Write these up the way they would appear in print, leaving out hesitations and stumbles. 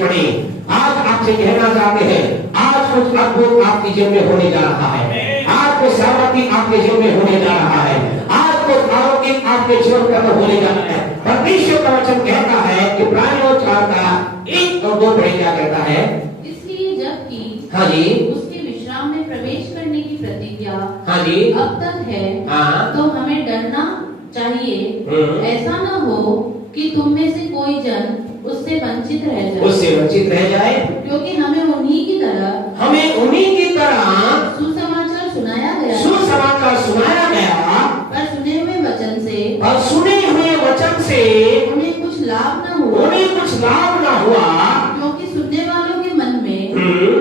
पड़ी। आज आपसे कहना चाहते हैं, आज कुछ अद्भुत आपकी जीवन में होने जा रहा है। आज कुछ सामर्थ्य आपके जीवन में होने जा रहा है। आज कुछ आरोग्य आपके जीवन में होने जा रहा है। परमेश्वर का वचन कहता है कि इब्रानियों 4 का 1 और 2 पढ़े क्या कहता है? इसलिए जबकि हाँ जी, उसके विश्राम में प्रवेश करने की प्रतिज्ञा हाँ जी, अब तक है, हाँ, तो हमें डरना चाहिए। ऐसा न हो कि तुम में से कोई जन उससे वंचित रह जाए, उससे वंचित रह जाए, क्योंकि हमें उन्हीं की तरह सुसमाचार सुनाया गया, सुनाया गया, पर सुने हुए वचन से उन्हें कुछ लाभ न हुआ, क्योंकि सुनने वालों के मन में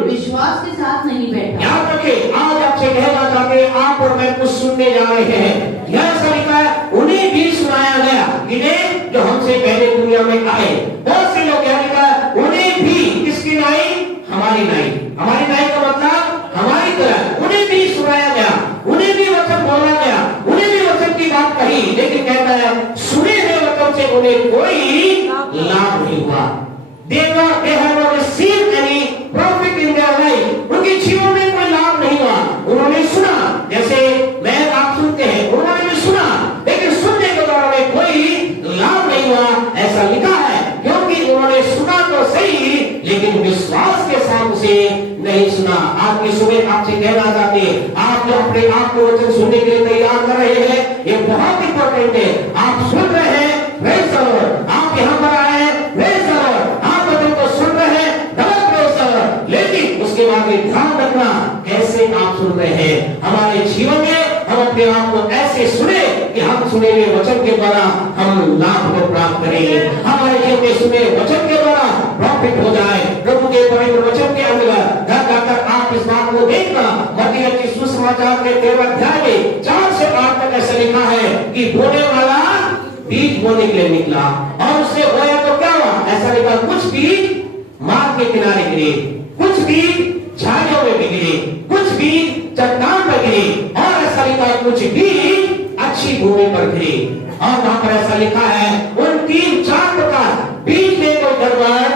विश्वास के साथ नहीं बैठा। याद रखें, आज आपसे कहना चाहते हैं, आप और मैं कुछ सुनने जा रहे हैं। यह लिखा है, उन्हें भी सुनाया गया, इन्हें जो हमसे पहले दुनिया में आए। बहुत से लोग क्या लिखा है, उन्हें भी, किसकी नाई? हमारी नाई का मतलब हमारी तरह, उन्हें भी सुनाया गया, उन्हें भी वचन बोला गया, उन्हें भी वचन की बात कही, लेकिन कहता है सुने हुए वचन से उन्हें कोई लाभ नहीं हुआ। They have not received any profit in their life. उनके जीवन में कोई लाभ नहीं हुआ। उन्होंने सुना, जैसे मैं आप सुनते हैं, उन्होंने भी सुना, लेकिन सुनने के द्वारा में कोई लाभ नहीं हुआ, ऐसा लिखा है, क्योंकि उन्होंने सुना तो सही, लेकिन विश्वास के साथ उसे नहीं सुना। आज की सुबह आपसे कहना चाहते हैं, आप जो अपने आप को वचन सुनने के लिए तैयार कर रहे हैं, ये बहुत इंपॉर्टेंट है। आप सुन रहे हैं, प्रेज़ द लॉर्ड, आप यहाँ पर आए हैं, प्रेज़ द लॉर्ड, सुन रहे हैं, लेकिन उसके बाद ध्यान रखना कैसे आप सुन रहे हैं। हमारे जीवन में हम अपने आप को ऐसे सुने कि हम सुने हुए वचन के द्वारा हम लाभ को प्राप्त करेंगे। हमारे जीवन में सुने वचन के द्वारा प्रॉफिट हो जाए। प्रभु के पवित्र वचन के अंदर घर जाकर आप इस बात को देखना, मत्ती के सुसमाचार के 13वें अध्याय में 4 से 8 तक ऐसा लिखा है कि बोने वाला बीज बोने के लिए निकला और उससे होया तो क्या हुआ? ऐसा लिखा, कुछ बीज मार्ग के किनारे गिरे, कुछ बीज झाड़ियों में गिरे, कुछ बीज चट्टान पर गिरे, और ऐसा लिखा कुछ बीज अच्छी भूमि पर गिरे। और वहां पर ऐसा लिखा है, उन 3-4 प्रकार बीज में कोई गड़बड़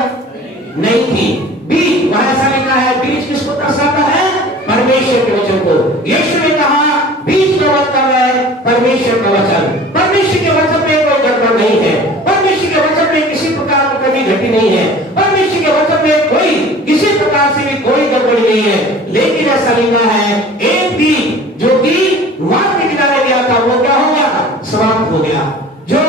नहीं थी। बीज वहां ऐसा लिखा है, बीज किसको दर्शाता है? परमेश्वर के वचन को। यीशु ने कहा बीज का मतलब है परमेश्वर का वचन। परमेश्वर के वचन में कोई गड़बड़ नहीं है। परमेश्वर के वचन में किसी प्रकार की कमी घटी नहीं है। परमेश्वर के वचन में कोई किसी प्रकार से भी कोई गड़बड़ी नहीं है। लेकिन ऐसा लिखा है, एक बीज जो कि मार्ग के किनारे गया था, वो क्या हो गया? समाप्त हो गया। जो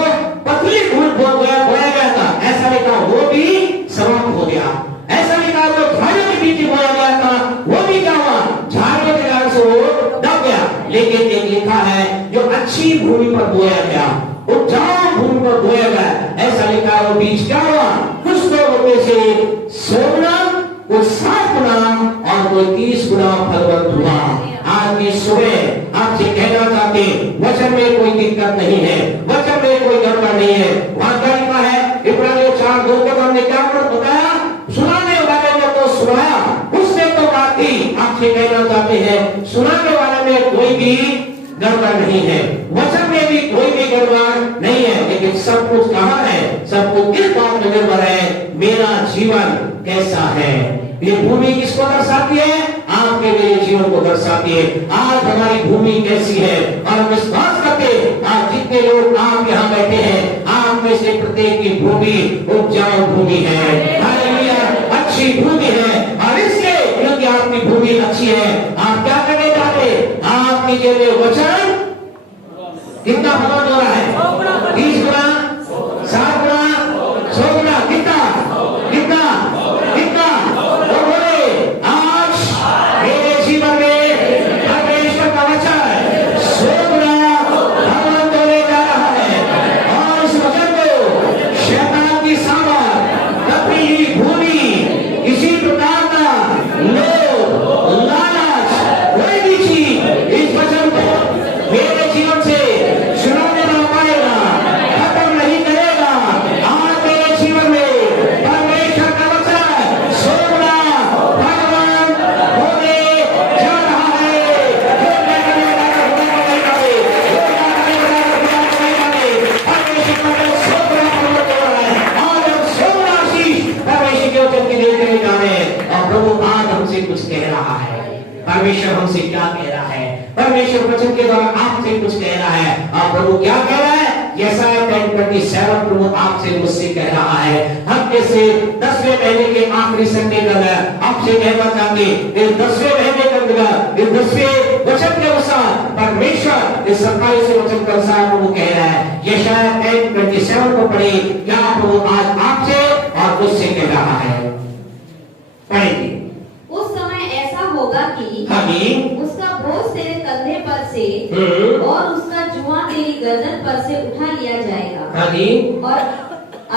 पतली धूल बोया गया था, ऐसा लिखा, वो भी समाप्त हो गया। ऐसा लिखा, जो झाड़ियों के बीच बोया गया था, वो भी क्या हुआ? झाड़ियों के कारण से वो दब गया। लेकिन एक लिखा है, जो अच्छी भूमि पर बोया गया, उपजाऊ भूमि पर बोया गया, ऐसा लिखा, वो बीज क्या हुआ? कुछ लोगों में से 100 गुना, कुछ 60 गुना और कोई 30 गुना फलवंत हुआ। आज की सुबह आपसे कहना चाहते, वचन में कोई दिक्कत नहीं है, वचन में कोई गड़बड़ नहीं है। वहां क्या लिखा है? इब्रानियों 4:2 के हमने क्या बताया? सुनाने वाले ने तो सुनाया, उसने तो बात की। आपसे कहना चाहते हैं, सुनाने वाले में कोई भी गड़बड़ नहीं है, वचन में भी कोई भी गड़बड़ नहीं है, लेकिन सब कुछ कहाँ है? सब कुछ किस बात में निर्भर है? मेरा जीवन कैसा है? ये भूमि किसको दर्शाती है? आपके मेरे जीवन को दर्शाती है। आज हमारी भूमि कैसी है? और हम विश्वास करते हैं, आज जितने लोग आप यहाँ बैठे हैं, आप में से प्रत्येक की भूमि उपजाऊ भूमि है, हालेलुया, अच्छी भूमि है। और इसलिए क्योंकि आपकी भूमि अच्छी है, आप क्या करने चाहते? आपकी जो वचन कितना फलवंत हो रहा है? 30 गुना, 60 गुना, 100 गुना, कितना कितना कितना? और बोले, आज मेरे जीवन में परमेश्वर का वचन 100 गुना फलवंत होने जा रहा है। और इस वचन को शैतान की सामर्थ, कभी भूमि किसी प्रभु आज हमसे कुछ कह रहा है। परमेश्वर हमसे क्या कह रहा है? परमेश्वर वचन के द्वारा आपसे कुछ कह रहा है। और प्रभु क्या कह रहा है? यशायाह 10:27 प्रभु आपसे मुझसे कह रहा है। हम जैसे 10वें महीने के आखिरी संडे का आपसे कहना चाहते, इस 10वें महीने का इस 10वें वचन के अनुसार परमेश्वर इस 27वें वचन के अनुसार प्रभु कह रहा है। यशायाह 10:27 को पढ़े, क्या प्रभु आज आपसे और मुझसे कह रहा है? पढ़ेंगे। उस समय ऐसा होगा कि हाँ जी, उसका बोझ तेरे कंधे पर से और उसका जुआ तेरी गर्दन पर से उठा लिया जाएगा। हाँ जी, और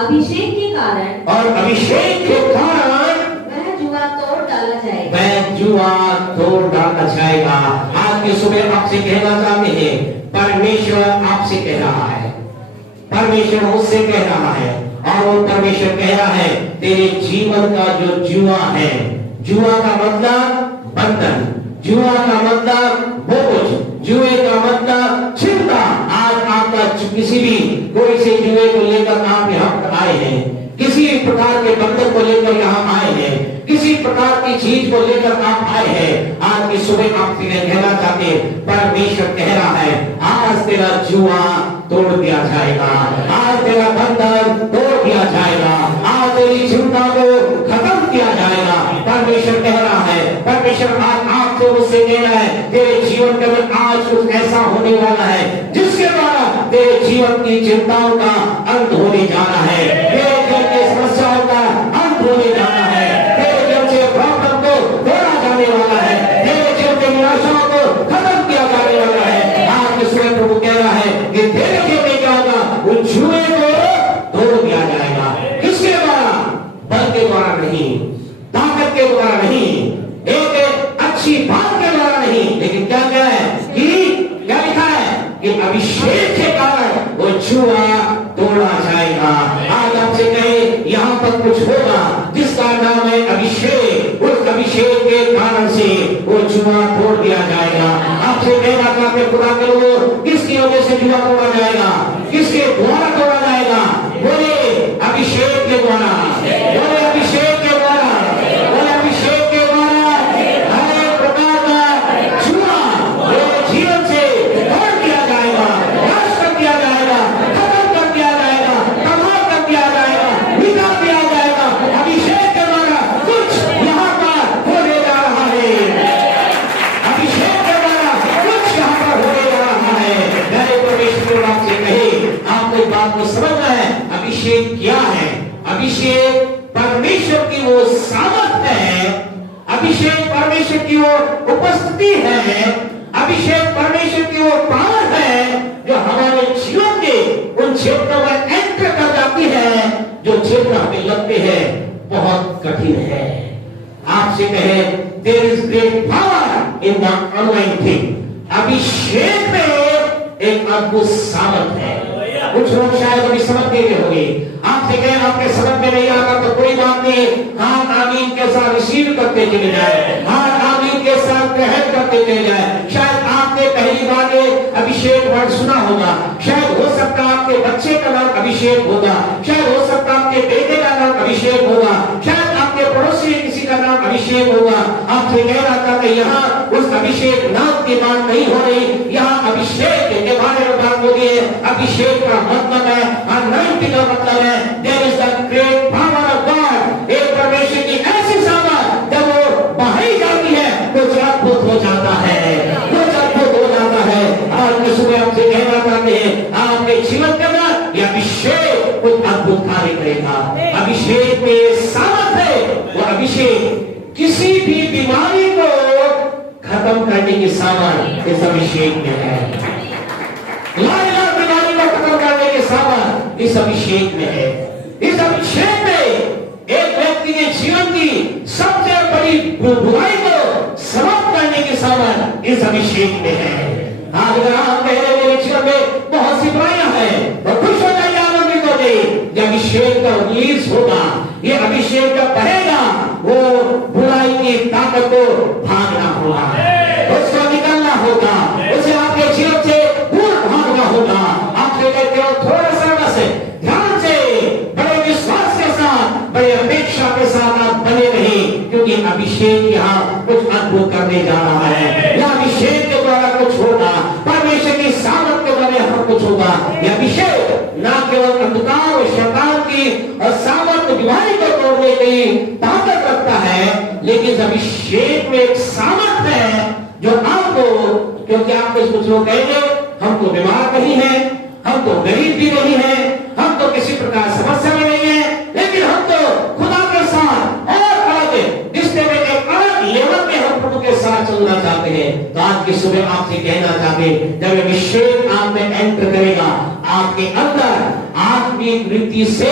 अभिषेक के कारण और अभिषेक के कारण वह जुआ तोड़ डाला जाएगा। वह जुआ तोड़ डाला जाएगा। आज की सुबह आपसे कहना चाहते हैं, परमेश्वर आपसे कह रहा है, परमेश्वर मुझसे कह रहा है, और वो परमेश्वर कह रहा है तेरे जीवन का जो जुआ है, जुआ का मतलब बंधन, जुआ का मतलब बोझ, जुए का मतलब चिंता। आज आपका किसी भी कोई से जुए को लेकर आप यहाँ पर आए हैं, किसी प्रकार के बंधन को लेकर यहाँ आए हैं, किसी प्रकार की चीज को लेकर आप आए हैं। आज की सुबह आपसे कहना चाहते हैं, परमेश्वर कह रहा है आज तेरा जुआ तोड़ दिया जाएगा, आज तेरा बंधन तोड़ दिया जाएगा, आज तेरी चिंता को खत्म किया जाएगा। परमेश्वर कह रहा है, परमेश्वर आज आपसे मुझसे कह रहा है तेरे जीवन के अंदर आज कुछ ऐसा होने वाला है जिसके द्वारा तेरे जीवन की चिंताओं का अंत होने जा रहा है, तेरे जीवन की समस्याओं का अंत होने जा रहा है, तेरे जीवन से प्रॉब्लम को तोड़ा जाने वाला है, तेरे जीवन की निराशाओं को खत्म किया जाने वाला है। आज के सुबह प्रभु कह रहा है कि तेरे जीवन में क्या होगा? उस जुए को तोड़ दिया जाएगा। किसके द्वारा? बल के द्वारा नहीं, ताकत के द्वारा नहीं, एक अच्छी बात के द्वारा नहीं, लेकिन क्या क्या है कि क्या लिखा है कि अभिषेक के कारण वो जुआ तोड़ा जाएगा। आज आपसे कहे यहाँ पर कुछ होगा जिसका नाम है अभिषेक, उस अभिषेक के कारण से वो जुआ तोड़ दिया जाएगा। आपसे कहना चाहते खुदा के लोगों, किसकी वजह से जुआ तोड़ा जाएगा? किसके द्वारा तोड़ा जाएगा? बोले अभिषेक के द्वारा, बोले अभिषेक के द्वारा, बोले अभिषेक के द्वारा हर एक प्रकार का जुआ मेरे जीवन से तोड़ दिया जाएगा, नाश कर दिया जाएगा, खत्म कर दिया जाएगा, तबाह कर दिया जाएगा, मिटा दिया जाएगा। अभिषेक के द्वारा कुछ यहाँ पर होने जा रहा है, अभिषेक के द्वारा कुछ यहाँ पर होने जा रहा है। मेरे परमेश्वर आपसे कहे, आपको इस बात को समझना है अभिषेक क्या है। अभिषेक परमेश्वर की वो सामर्थ है, अभिषेक परमेश्वर की वो उपस्थिति है, अभिषेक परमेश्वर की वो पावर है जो हमारे जीवन के उन क्षेत्रों में एंटर कर जाती है जो क्षेत्र हमें लगते हैं बहुत कठिन है। आपसे कहे there is great power in the anointing, अभिषेक में एक अद्भुत सामर्थ है। कुछ लोग शायद अभी समझ नहीं होंगे, आपसे कहें आपके समझ में नहीं आता तो कोई बात नहीं, हाँ आमीन के साथ रिसीव करते चले जाए, हाँ आमीन के साथ ग्रहण करते चले जाए। शायद आपने पहली बार ये अभिषेक वर्ड सुना होगा, शायद हो सकता है आपके बच्चे का नाम अभिषेक होगा, शायद हो सकता है आपके बेटे का नाम अभिषेक होगा, शायद आपके पड़ोसी किसी का नाम अभिषेक होगा। आपसे कह रहा था कि यहाँ उस अभिषेक नाम की बात नहीं हो रही, यहाँ अभिषेक के बारे में बात हो रही है। अभिषेक का मतलब है, अनॉइंटिंग का मतलब है there is the great power of God, एक परमेश्वर की ऐसी सामर्थ जब वो बहाई जाती है कुछ अद्भुत हो जाता है, कुछ अद्भुत हो जाता है। आज की सुबह आपसे कहना चाहते हैं आपके जीवन के अंदर यह अभिषेक कुछ अद्भुत कार्य करेगा। अभिषेक में सामर्थ है, वो अभिषेक किसी भी बीमारी को खत्म करने की सामर्थ इस अभिषेक में है, लाइलाज बीमारी को खत्म करने की सामर्थ इस अभिषेक में है। इस अभिषेक में एक व्यक्ति के जीवन की सबसे बड़ी बुराई को समाप्त करने की सामर्थ इस अभिषेक में है। आज अगर आप कह रहे मेरे जीवन में बहुत सी बुराइयां हैं तो खुश हो जाइए, आनंदित हो जाइए, ये अभिषेक का रिलीज होगा, ये अभिषेक का बहेगा, वो बुराई की ताकत को भागना होगा, उसको निकलना होगा, उसे आपके जीवन से दूर भागना होगा। आपसे कहते हो थोड़ा सा बस ध्यान से, बड़े विश्वास के साथ, बड़े अपेक्षा के साथ आप बने नहीं, क्योंकि क्योंकि अभिषेक यहाँ कुछ अद्भुत करने जा रहा है। यह अभिषेक के द्वारा कुछ होगा, परमेश्वर की सामर्थ के द्वारा यहाँ कुछ होगा। यह अभिषेक न केवल अंधकार और शैतान की और सामर्थ बुराई को तोड़ने की ताकत रखता है, लेकिन इस अभिषेक में एक सामर्थ है जो आपको, क्योंकि आपको कुछ लोग कहेंगे हम तो बीमार नहीं है, हम तो गरीब भी नहीं है, हम तो किसी प्रकार समस्या में नहीं है, लेकिन हम तो खुदा के साथ और अलग रिश्ते में एक अलग लेवल में हम प्रभु के साथ चलना चाहते हैं। तो आज की सुबह आपसे कहना चाहते हैं, जब अभिषेक आप में एंटर करेगा, आपके अंदर आत्मिक वृत्ति से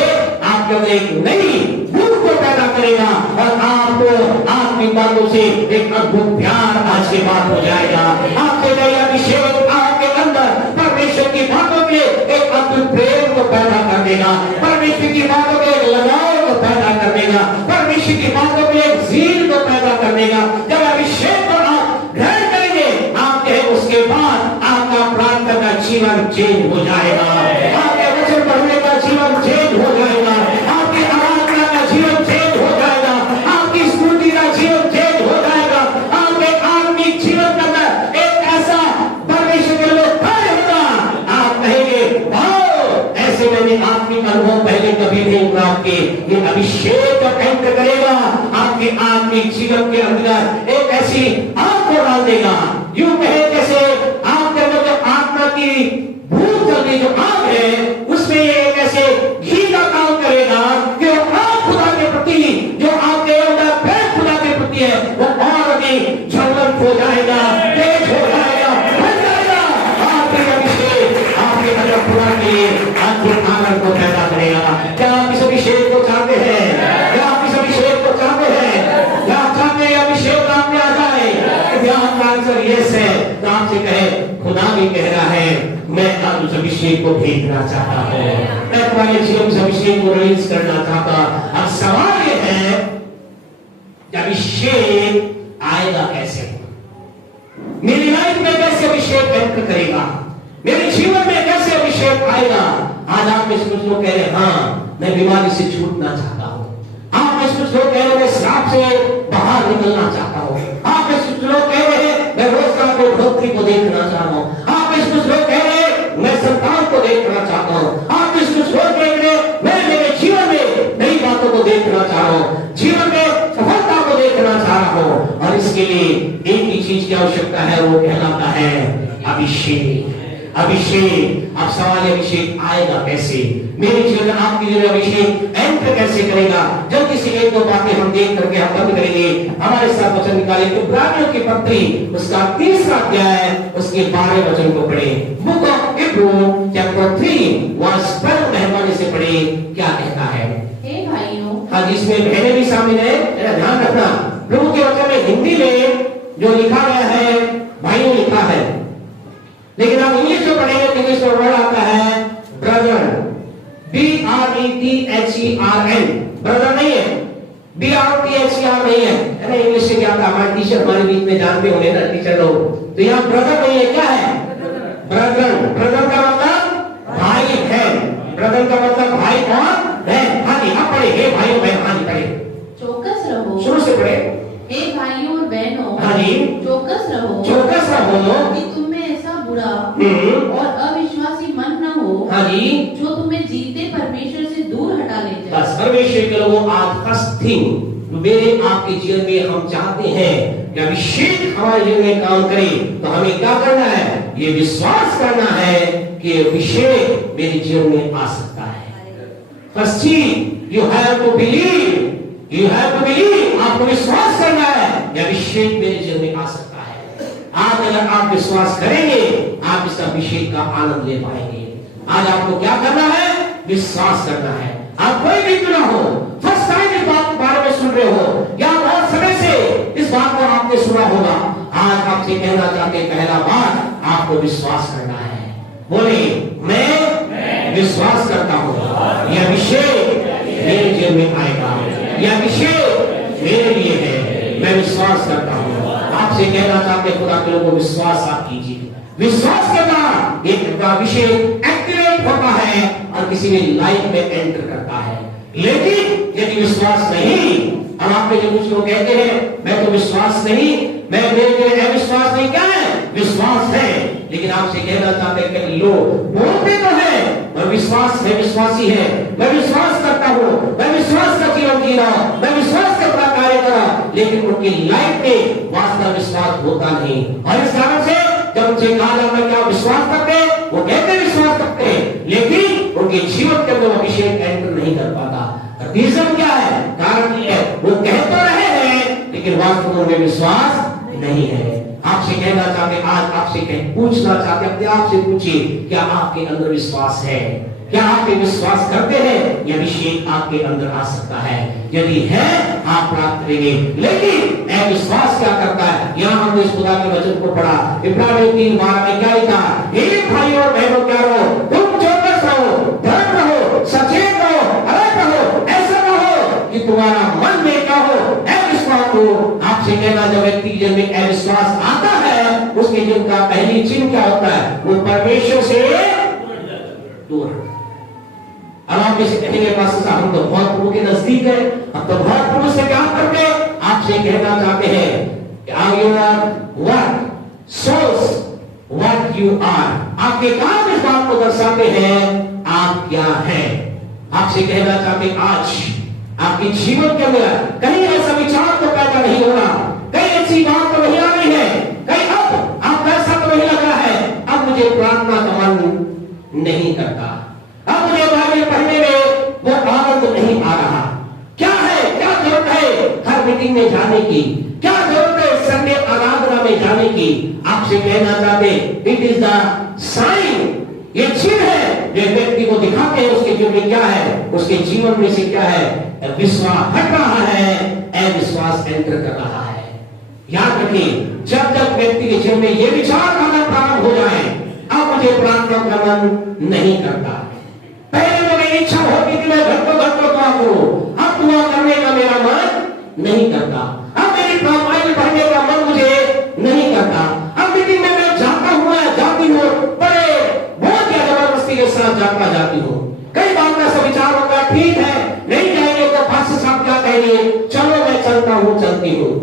आपके अंदर एक नई भूख को पैदा करेगा और आपको आत्मिक बातों से एक अद्भुत प्यार आज के बाद हो जाएगा। आपके नए अभिषेक आपके अंदर परमेश्वर की बातों के एक अद्भुत प्रेम को पैदा कर देगा, परमेश्वर की बातों के एक लगाव को पैदा कर देगा, परमेश्वर की बातों के एक जील को पैदा कर देगा। जब अभिषेक को आप ग्रहण करेंगे, आप कहें उसके बाद आपका प्रार्थना का जीवन चेंज हो जाएगा, आपके वचन पढ़ने का जीवन चेंज हो जाएगा, आपकी आराधना का जीवन चेंज हो जाएगा, आपकी स्तुति का जीवन चेंज हो जाएगा, आपके आत्मिक जीवन का एक ऐसा परमेश्वर के लोग खड़े होगा, आप कहेंगे वाओ, ऐसे मैंने आत्मिक अनुभव पहले कभी नहीं प्राप्त किए। ये अभिषेक जब एंटर करेगा आपके आत्मिक जीवन के अंदर एक ऐसी आग को डाल देगा, यूं कहे जैसे आपके अंदर जो आत्मा की भूख जलने जो आग है, उसमें ये एक ऐसे घी का काम करेगा कि वो आग खुदा के प्रति, जो आपके अंदर प्रेम खुदा के प्रति है, वो और अधिक ज्वलंत हो जाएगा, तेज हो जाएगा, बन जाएगा। आपके अभिषेक आपके अंदर खुदा के अद्भुत आनंद को पैदा करेगा। क्या आप इस अभिषेक को चाहते हैं? क्या आप इस अभिषेक को चाहते हैं? क्या आप चाहते हैं अभिषेक आप में आ जाए? यदि आपका आंसर यस है तो आपसे कहे, खुदा भी कह रहा है मैं आज उस अभिषेक को भेजना चाहता हूँ, मैं तुम्हारे जीवन से अभिषेक को रिलीज करना चाहता। अब सवाल ये है कि अभिषेक आएगा कैसे? मेरी लाइफ में कैसे अभिषेक एंटर करेगा? मेरे जीवन में कैसे अभिषेक आएगा? आज आप में से कुछ लोग कह रहे हैं हाँ मैं बीमारी से छूटना चाहता हूँ, आप में से कुछ लोग कह रहे हैं मैं श्राप से बाहर निकलना चाहता हूँ, आप में से कुछ लोग कह रहे हैं मैं रोजगार को बढ़ोतरी को देखना चाहता हूँ, आप में से कुछ लोग कह रहे हैं मैं संतान को देखना चाहता हूँ, आप में से कुछ लोग कह रहे हैं मैं मेरे जीवन में नई बातों को देखना चाह रहा हूँ, जीवन में सफलता को देखना चाह रहा हूँ। और इसके लिए एक ही चीज की आवश्यकता है, वो कहलाता है अभिषेक। अभिषेक। अब सवाल है अभिषेक आएगा कैसे? मेरे जीवन में आपके जीवन में अभिषेक एंटर कैसे करेगा? जल्दी से एक दो बातें हम देख करके हम बंद करेंगे, हमारे साथ वचन निकालें। तो इब्रानियों की पत्री उसका 3रा अध्याय उसके 12वें वचन को पढ़े। बुक ऑफ इब्रू चैप्टर 3 वर्स 12 मेहरबानी से पढ़े, क्या कहता है? हे भाइयों, हाँ जिसमें बहनें भी शामिल है, ध्यान रखना प्रभु के वचन में हिंदी में जो लिखा गया है भाइयों लिखा है, लेकिन आप इंग्लिश में पढ़ेंगे तो इंग्लिश में वर्ड आता है ब्रदर, BRETHERN, ब्रदर नहीं है, BRTHER नहीं है ना। इंग्लिश से क्या था, हमारे टीचर हमारे बीच में जानते होंगे ना टीचर लोग, तो यहाँ ब्रदर नहीं है, क्या है? ब्रदर। ब्रदर का मतलब भाई है, ब्रदर का मतलब भाई और बहन। हाँ जी आप पढ़े, हे भाइयों बहन, हाँ जी पढ़े, चौकस रहो। शुरू से पढ़े। हे भाइयों और बहनों, हाँ जी चौकस रहो, चौकस रहो कि तुम में ऐसा बुरा और अविश्वासी मन न हो, हाँ जी, जो तुम्हें जीते परमेश्वर से दूर हटा ले जाए। बस परमेश्वर के लोगों आज फर्स्ट थिंग मेरे आपके जीवन में हम चाहते हैं कि अभिषेक हमारे जीवन में काम करे, तो हमें क्या करना है? ये विश्वास करना है कि अभिषेक मेरे जीवन में आ सकता है। First thing you have to believe, you have to believe, आपको विश्वास करना है कि अभिषेक मेरे जीवन में आ सकता है। आज अगर आप विश्वास करेंगे आप इस अभिषेक का आनंद ले पाएंगे। आज आपको क्या करना है? विश्वास करना है। आप कोई भी क्यों ना हो, फर्स्ट टाइम इस बात के बारे में सुन रहे हो या बहुत समय से इस बात को आपने सुना होगा, आज आपसे कहना चाहते हैं पहला बात आपको विश्वास करना है। बोले मैं विश्वास करता हूँ यह अभिषेक मेरे जीवन में आएगा, यह अभिषेक मेरे लिए है, मैं विश्वास करता हूँ। आपसे कहना चाहते हैं खुदा के लोगों को विश्वास आप कीजिए। विश्वास के बाद एक अभिषेक एक्टिवेट होता है और किसी भी लाइफ में एंटर करता है। लेकिन यदि विश्वास नहीं अब आपके जो कुछ लोग कहते हैं मैं तो विश्वास नहीं, मैं मेरे लिए अविश्वास नहीं, क्या है? विश्वास है। लेकिन आपसे कहना चाहते हैं कि लोग बोलते तो है और विश्वास है, विश्वासी है, मैं विश्वास करता हूँ, मैं विश्वास का जीवन जी रहा हूं, मैं विश्वास का अपना कार्य करा, लेकिन उनकी लाइफ में वास्तव विश्वास होता नहीं। और इस कारण से जब उनसे कहा जाता है क्या विश्वास करते हैं, वो कहते विश्वास करते हैं, लेकिन उनके जीवन के अंदर अभिषेक एंटर नहीं कर पाता। रीजन क्या है? कारण ये है वो कह तो रहे हैं लेकिन वास्तव में विश्वास नहीं है। आपसे कहना चाहते, आज आपसे पूछना चाहते, अपने आप से पूछिए क्या आपके अंदर विश्वास है? क्या आप विश्वास करते हैं? यह अभिषेक आपके अंदर आ सकता है। यदि है आप प्राप्त करेंगे। लेकिन अविश्वास क्या करता है? यहाँ हमने इस खुदा के वचन को पढ़ा, इब्रानियों 3:12 में क्या लिखा? हे भाइयों और बहनों क्या रहो, तुम चौकस रहो, धर्म रहो, सचेत रहो, अलर्ट रहो, ऐसा न हो कि तुम्हारा मन में क्या हो? अविश्वास हो। आपसे कहना, जब व्यक्ति के जीवन में अविश्वास आता है, उसके जीवन का पहली चिन्ह क्या होता है? वो परमेश्वर से दूर। अब आप इसे कहेंगे पास्टर साहब हम तो बहुत प्रभु के नजदीक है, हम तो बहुत प्रभु से क्या करते हैं? आपसे कहना चाहते हैं you are what shows what you are। आपके काम इस बात को दर्शाते हैं आप क्या हैं। आपसे कहना चाहते आज आपके जीवन के अंदर कहीं ऐसा विचार तो पैदा नहीं हो रहा, कहीं ऐसी बात तो नहीं आ रही है, कहीं अब आप ऐसा तो नहीं लग रहा है अब मुझे प्रार्थना का मन नहीं करता, अब मुझे बाइबल पढ़ने में वो आनंद नहीं आ रहा। क्या है? क्या जरूरत है हर मीटिंग में जाने की? क्या जरूरत है संडे आराधना में जाने की? आपसे कहना चाहते इट इज द साइन, ये चिन्ह है जो व्यक्ति को दिखाते हैं उसके जीवन में क्या है, उसके जीवन में से क्या है? विश्वास हट रहा है, अविश्वास एंटर कर रहा है। याद रखिए, जब तक व्यक्ति के जीवन में ये विचार आना प्रारंभ हो जाए अब मुझे प्रार्थना का मन नहीं करता, पहले तो मेरी इच्छा होती थी मैं घंटों दुआ करूं, अब दुआ करने का मेरा मन नहीं करता, अब मेरी बाइबल पढ़ने का मन मुझे नहीं करता, अब मीटिंग में मैं जाता हूं या जाती हूं बड़े बहुत या जबरदस्ती के साथ जाती हूं। कई बार का ऐसा विचार होता है ठीक है नहीं जाएंगे तो पास्टर साहब क्या कहेंगे, चलो मैं चलता हूं चलती हूं,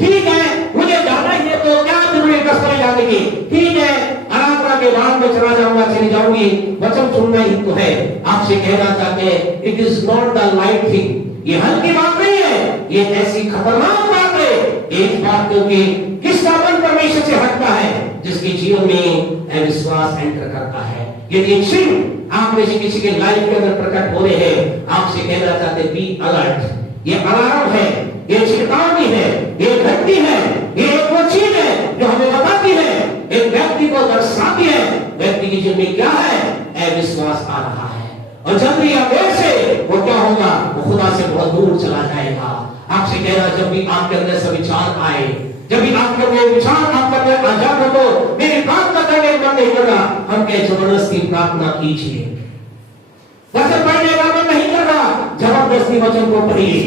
ठीक है मुझे जाना ही है तो क्या जरूरी कस्टमर जाने की, ठीक है आराधना के बाद में चला जाऊंगा चली जाऊंगी, वचन सुनना ही तो है। आपसे कहना चाहते हैं it is not the light thing, ये हल्की बात नहीं है, ये ऐसी खतरनाक बात है। एक बात क्योंकि किसका मन परमेश्वर से हटता है? जिसके जीवन में अविश्वास एंटर करता है। यदि चिन्ह आप में से किसी के लाइफ के अंदर प्रकट हो रहे हैं, आपसे कहना चाहते बी अलर्ट। ये अलार्म है, ये चेतावनी है, ये घंटी है, ये एक वो चीज है जो हमें बताती है, एक व्यक्ति को दर्शाती है व्यक्ति के जीवन में क्या है? अविश्वास आ रहा है और जल्दी या देर से वो क्या होगा? वो खुदा से बहुत दूर चला जाएगा। आपसे कहना जब भी आपके अंदर से विचार आए, जब भी आपके अंदर विचार आपके अंदर आजाद हो तो मेरी प्रार्थना करने का मन नहीं कर रहा, हम कहे जबरदस्ती प्रार्थना कीजिए। वचन पढ़ने का मन नहीं कर रहा, जबरदस्ती वचन को पढ़िए।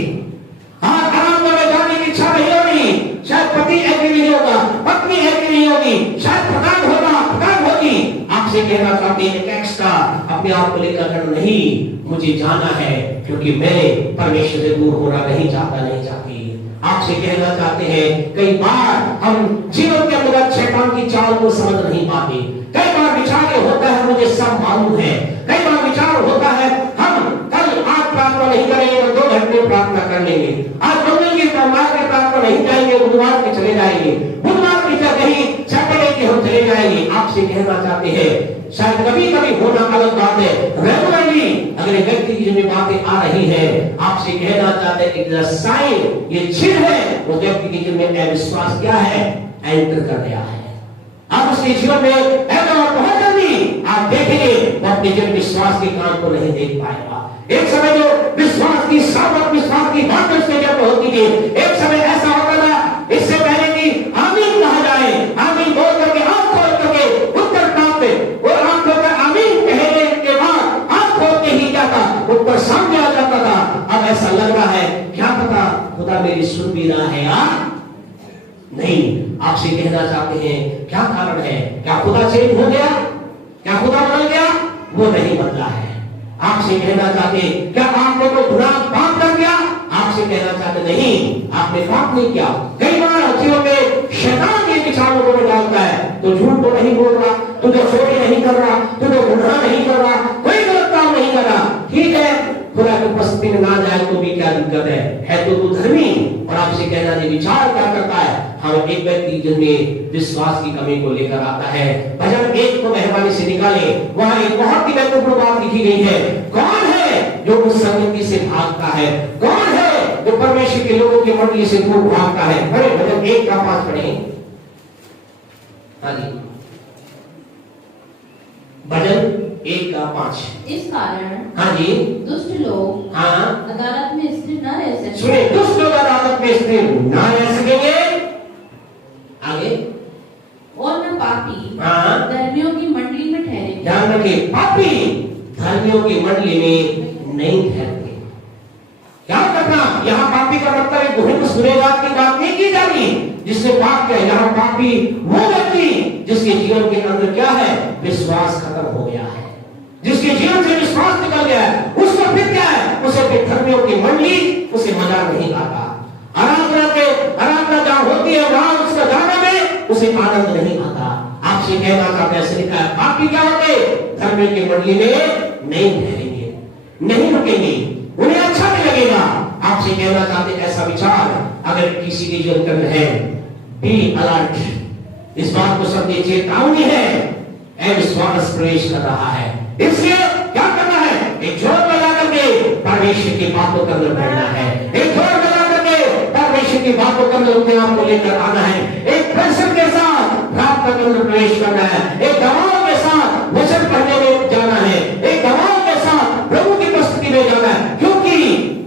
हाँ आराम में जाने की इच्छा नहीं होगी, शायद पति एग्री नहीं होगा, पत्नी एग्री नहीं होगी, शायद प्रधान होगा, प्रधान होगी। आपसे कहना चाहते हैं एक्स्ट्रा अपने आप को लेकर नहीं, मुझे जाना है क्योंकि मैं परमेश्वर से दूर होना नहीं चाहता, नहीं चाहती। आपसे कहना चाहते हैं कई बार हम जीवन के अंदर शैतान की चाल को समझ नहीं पाते। कई बार विचार होता है मुझे सब मालूम है, कई बार विचार होता है हम कल आज प्रार्थना नहीं करेंगे तो 2 घंटे प्रार्थना कर लेंगे, आज मंगल की प्रार्थना नहीं जाएंगे, बुधवार के चले जाएंगे, बुधवार की कहीं सैटरडे की हम चले जाएंगे। आपसे कहना चाहते हैं शायद कभी कभी होना अलग बात है, रेगुलरली अगर एक व्यक्ति की जिम्मे बातें आ रही है, आपसे कहना चाहते हैं एक साइन, ये चिन्ह है उस व्यक्ति की जिम्मे अविश्वास क्या है? एंटर कर गया है। अब उसके जीवन में बहुत जल्दी आप देखेंगे वो अपने जीवन विश्वास के काम को नहीं देख पाएगा। एक समय जो विश्वास की सामर्थ, विश्वास की बात उसके जीवन में होती थी, एक समय ऐसा होता था इससे पहले कि आमीन कहा जाए, आमीन बोल करके आंख खोल करके उत्तर प्राप्त और आंख खोलकर आमीन कहने के बाद आंख खोल के ही जाता उत्तर सामने आ जाता था। अब ऐसा लग रहा है क्या पता खुदा मेरी सुन भी रहा है या नहीं। आपसे कहना चाहते हैं क्या कारण है? क्या खुदा चेंज हो गया? क्या खुदा बदल गया? वो नहीं बदला है। आपसे कहना चाहते हैं क्या आप लोगों को गुनाह माफ कर दिया? आपसे कहना चाहते नहीं, आपने पाप नहीं किया। कई बार जीवन में शैतान के विचार लोगों में डालता है, तो झूठ तो नहीं बोल रहा, तू तो चोरी नहीं कर रहा, तू तो गुनाह नहीं कर रहा, कोई गलत काम नहीं कर रहा, ठीक है, खुदा की उपस्थिति में ना जाए तो भी क्या दिक्कत है तो तू धर्मी। और आपसे कहना ये विचार क्या करता है, हम एक व्यक्ति जिनमें विश्वास की कमी को लेकर आता है। भजन 1 को मेहरबानी से निकाले, वहां एक बहुत ही महत्वपूर्ण बात लिखी गई है। कौन है जो उस संगति से भागता है, कौन है जो परमेश्वर के लोगों की मंडली से दूर भागता है। पढ़े भजन 1 का 5 पढ़े। हाँ जी, भजन 1 का 5। इस कारण हाँ जी, दुष्ट लोग हाँ अदालत में स्थिर न रह सकते। सुनिए, दुष्ट लोग अदालत में स्थिर ना रह सकेंगे। आगे, और न पापी हाँ धर्मियों की मंडली में ठहरे। ध्यान रखिए, पापी धर्मियों की मंडली में नहीं ठहरते। क्या करना, यहाँ पापी का मतलब एक घुड़े सुरेगात की बात नहीं की जा रही जिसने पाप किया। यहाँ पापी वो व्यक्ति जिसके जीवन के अंदर क्या है, विश्वास खत्म हो गया है, जिसके जीवन से विश्वास निकल गया है, उसको फिर क्या है, उसे फिर धर्मियों की मंडली उसे मजा नहीं आता। आराधना जहाँ होती है वहां उसका जाने में उसे आनंद नहीं आता। आपसे कहना चाहते हैं, लिखा है पापी क्या होते, धर्मियों की मंडली में नहीं ठहरेंगे, नहीं रुकेंगे, उन्हें अच्छा नहीं लगेगा। आपसे कहना चाहते ऐसा विचार अगर किसी के जीवन में है, बी अलर्ट, इस बात को समझिए, चेतावनी है, विश्वास प्रवेश कर रहा है। इसलिए क्या करना है, एक जोर लगा करके परमेश्वर की बातों के अंदर बढ़ना है, एक जोर लगा करके परमेश्वर की बातों के अंदर अपने आप को लेकर आना है, एक प्रेशर के साथ प्रार्थना के अंदर प्रवेश करना है, एक दबाव के साथ वचन पढ़ने में जाना है, एक दबाव के साथ प्रभु की उपस्थिति में जाना है। क्योंकि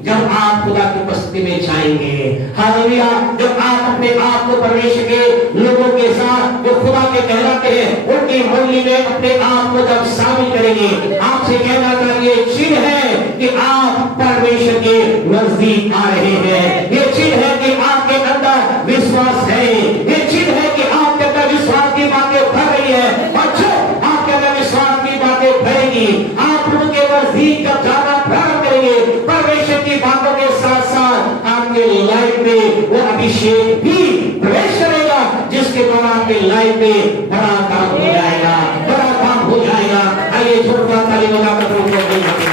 जब आप खुदा की उपस्थिति में जाएंगे, हालेलुया, जब आप अपने आप को परमेश्वर के लोगों के साथ जो खुदा के कहलाते हैं उनकी मंडली में अपने आप को जब शामिल करेंगे, आपसे कहना चाहिए चिन्ह है कि आप परमेश्वर के नजदीक आ रहे हैं। ये चिन्ह है कि आपके अंदर विश्वास है, ये चिन्ह है कि आपके अंदर विश्वास की बातें भर रही है। और जो आपके अंदर विश्वास की बातें भरेगी, आप उनके नजदीक जब जाना प्रारंभ करेंगे, परमेश्वर की बातों के साथ साथ आपके लाइफ में वो अभिषेक भी प्रवेश करेगा, जिसके द्वारा आपके लाइफ में बड़ा काम हो जाएगा, बड़ा काम हो जाएगा। आइए जोरदार ताली बजाकर प्रभु को धन्यवाद दें।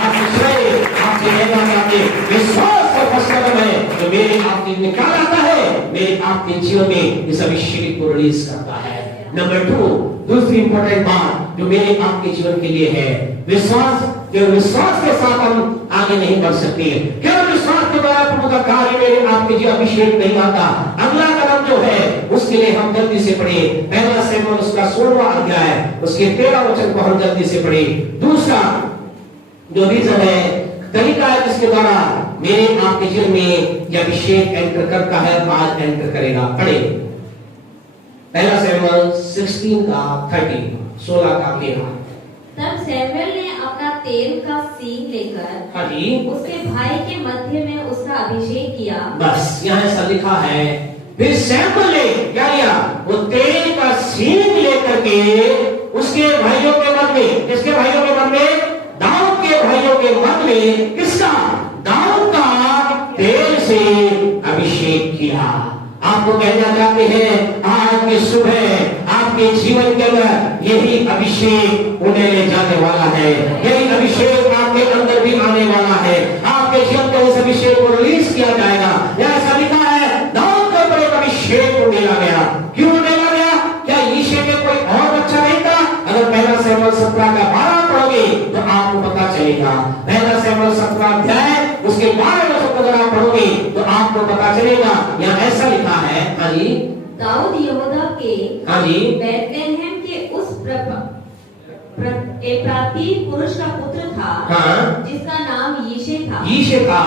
आपसे कहना चाहते विश्वास का फर्स्ट कदम है जो मेरे आपके निकाल आता है, मेरे आपके जीवन में इस अभिषेक को रिलीज करता है। नंबर 2, दूसरी इंपॉर्टेंट बात जो मेरे आपके जीवन के लिए है, विश्वास। जो विश्वास के साथ हम आगे नहीं बढ़ सकते, केवल विश्वास के द्वारा प्रभु का कार्य मेरे आपके जीवन अभिषेक नहीं आता। अगला कदम जो है उसके लिए हम जल्दी से पढ़े, पहला शमूएल उसका 16वां अध्याय उसके 13 वचन को हम जल्दी से पढ़े। दूसरा जो रीजन है, तरीका है जिसके द्वारा मेरे आपके जीवन में यह अभिषेक एंटर करता है, आज एंटर करेगा। पढ़े पहला शमूएल 16 का 13, 16 का 13। तब शमूएल ने अपना तेल का सींग लेकर हाँ जी, उसके भाई के मध्य में उसका अभिषेक किया। बस यहाँ ऐसा लिखा है, फिर शमूएल ने क्या किया, वो तेल का सींग लेकर के उसके भाइयों के मन में, किसके भाइयों के मन में, दाऊद के भाइयों के मन में, किसका, दाऊद का तेल से अभिषेक किया। आपको कहना चाहते हैं आज की सुबह आपके जीवन के अंदर यही अभिषेक उन्हें ले जाने वाला है, यही अभिषेक आपके अंदर भी आने वाला है। आपके जीवन में इस अभिषेक को रिलीज किया जाएगा। ऐसा लिखा है, दाऊद के ऊपर एक अभिषेक को मिला गया। क्यों मिला गया? क्या यीशु में कोई और अच्छा नहीं था? अगर पहला शमूएल 17 का 12 पढ़ोगे तो आपको पता चलेगा। पहला शमूएल 17 अध्याय उसके 12 वचन को अगर आप पढ़ोगे तो आपको पता चलेगा। यहाँ ऐसा लिखा है, हाँ जी, दाऊद यहूदा के हाँ जी, बैतलहम के उस एप्राती पुरुष का पुत्र था, हाँ, जिसका नाम यीशे था। यीशु का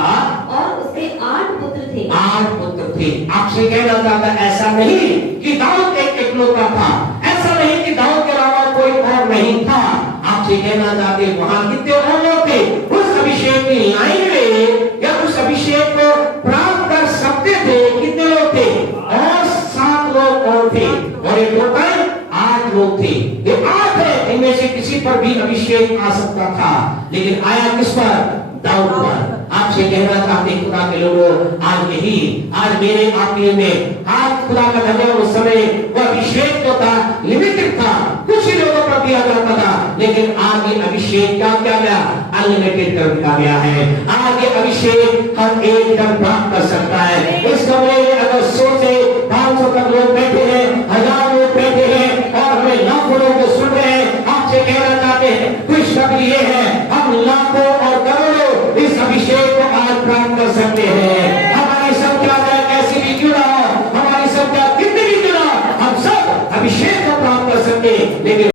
और उसके 8 पुत्र थे। 8 पुत्र थे। आपसे कहना चाहता ऐसा नहीं कि दाऊद एक इकलौता था, ऐसा नहीं कि दाऊद के अलावा कोई और नहीं था। आपसे कहना चाहते वहां कितने और लोग थे उस अभिषेक की लाइन में, या उस अभिषेक को प्राप्त कर सकते थे। कितने लोग थे? और 7 लोग और थे, और ये टोटल 8 लोग थे। ये 8 है, इनमें से किसी पर भी अभिषेक आ सकता था, लेकिन आया किस पर? दाऊद पर। आपसे कहना चाहते खुदा के लोगों, आज यही, आज मेरे आपके में, आज खुदा का धन्यवाद, उस समय वह अभिषेक जो था लिमिटेड था, कुछ ही लोगों पर दिया जाता था, लेकिन आज ये अभिषेक क्या किया गया, अनलिमिटेड कर दिया गया है। आज ये अभिषेक हम एकदम प्राप्त